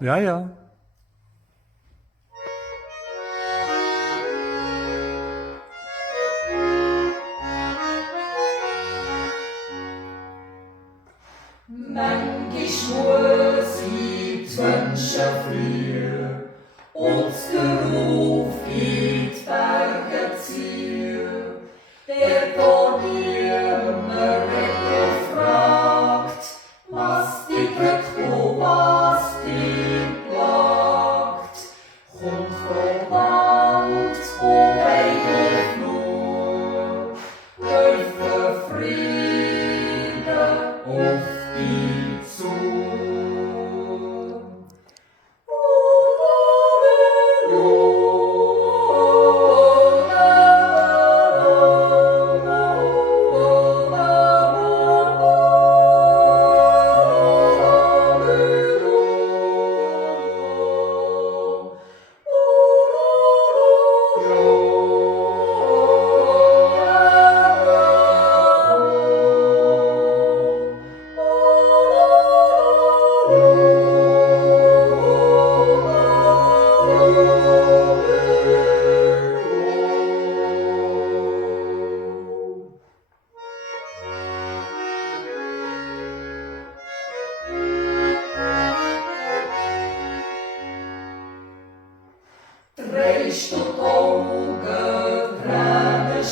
Ja, ja. Manchmal muss ich die Wünsche frieren und der Ruf in die Berge ziehen. Der Gott immer fragt, was dich drückt und was dich plagt. Kommt von Wald und Weide nur, läuft Frieden auf dich zu. Drehst du die Augen, Tränen